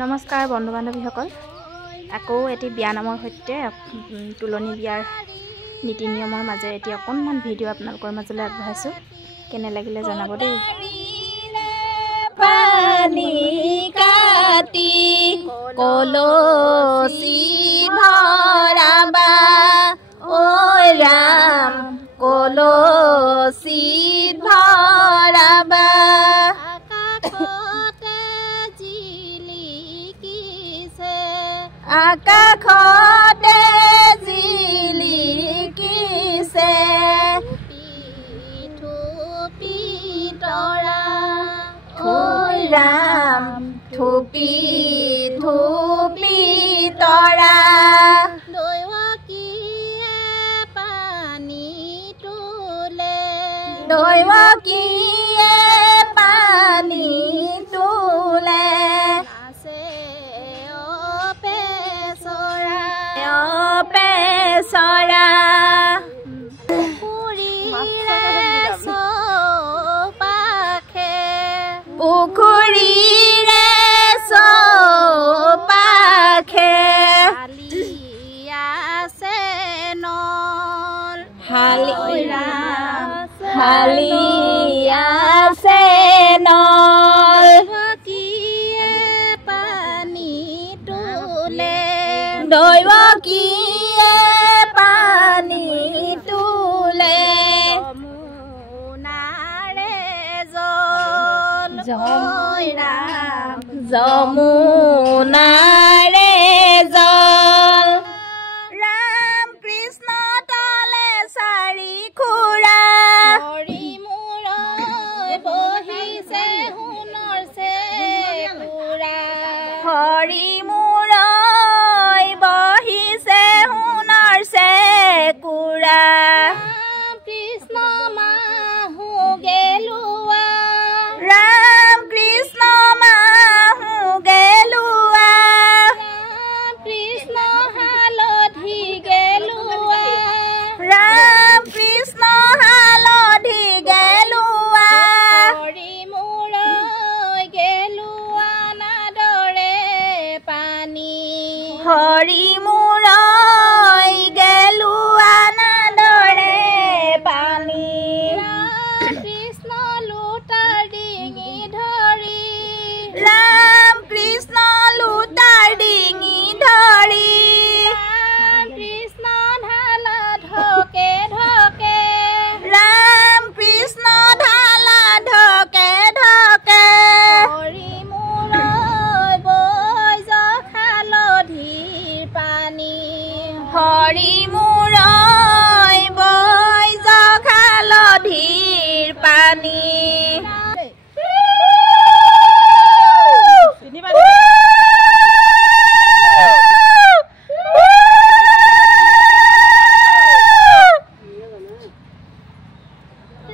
নমস্কাৰ বন্ধু বান্ধৱীসকল, আকৌ এটি বিয়া নামৰ সৈতে তুলনি বিয়াৰ নীতি নিয়মৰ মাজেৰে এটি অকণমান ভিডিঅ' আপোনালোকৰ মাজলৈ আগবঢ়াইছোঁ। কেনে লাগিলে জনাব দেই। পানী কাটি কলচি ভৰাবা ঐ ৰাম, কলচি ভৰাবা আকাশতে জিলিকিছে থুপি তৰা ঐ ৰাম, থুপি থুপি তৰা দৈৱকীয়ে পানী তোলে, দৈৱকীয়ে পানী তোলে পেচৰা পুখুৰীৰে চৌপাশে হালি আছে নল পানী তোলে, দৈৱকীয়ে পানী তোলে যমুনাৰে জল যমুনাৰে জল ৰাম কৃষ্ণ তলে চাৰি খুৰা হৰি মূৰৈ বহিছে সোণৰ চেকুৰা, হৰি মূৰৈ বহিছে সোণৰ চেকুৰা কৃষ্ণ মাহু গেলুৱা, ৰাম কৃষ্ণ মাহু গেলুৱা, কৃষ্ণ হালধি গেলুৱা, ৰাম কৃষ্ণ হালধি গেলুৱা, হৰি মূৰৈ গেলুৱা নাদৰে পানী, হৰি মূৰৈ গেলুৱা নাদৰে পানী কৃষ্ণ লোটাৰ ডিঙি ধৰি, ৰাম কৃষ্ণ লোটাৰ ডিঙি ধৰি, কৃষ্ণ ঢালা ঢকে ঢকে, ৰাম কৃষ্ণ ঢালা ঢকে ঢকে, হৰি মূৰৈ বৈ জখালধিৰ পানী, হৰি মূৰৈ বৈ জখালধিৰ পানী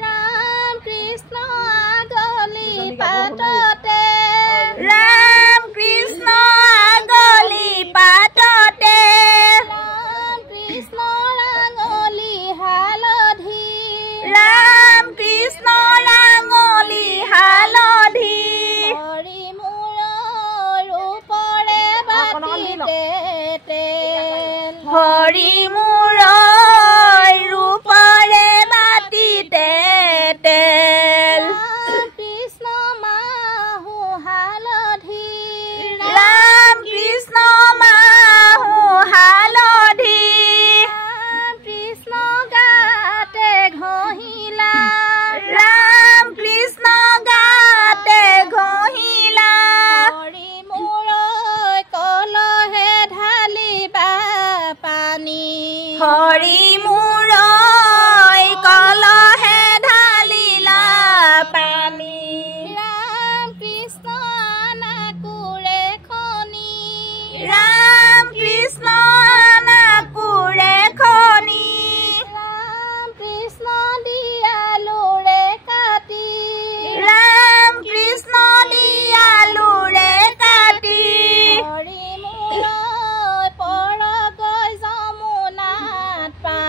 ৰাম কৃষ্ণ আগলি পাততে, ৰাম কৃষ্ণ আগলি পাততে, ৰাম কৃষ্ণ ৰাঙলি হালধি, ৰাম কৃষ্ণ ৰাঙলি হালধি, হৰি মূৰৈ ৰূপৰে বাটিতে তেল, হৰি মূৰৈ ৰূপৰে বাটিতে তেল কৃষ্ণ মাহু হালধি, ৰাম কৃষ্ণ মাহু হালধি, কৃষ্ণ গাতে ঘঁহিলা, ৰাম কৃষ্ণ গাতে ঘঁহিলা, হৰি মূৰৈ কলহে ঢালিবা পানী, হৰি মূৰৈ কলহে ঢালিলা পানী, ৰাম কৃষ্ণ নাকুৰে খনি, ৰাম কৃষ্ণ নাকুৰে খনি, ৰাম কৃষ্ণ দিয়ালুৰে কাটি, ৰাম কৃষ্ণ দিয়ালুৰে কাটি, হৰি মূৰৈ পৰগৈ যমুনাত পানী।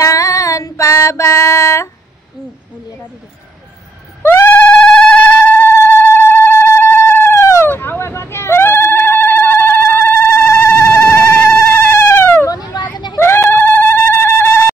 দান পাবা উলিয়াবা দি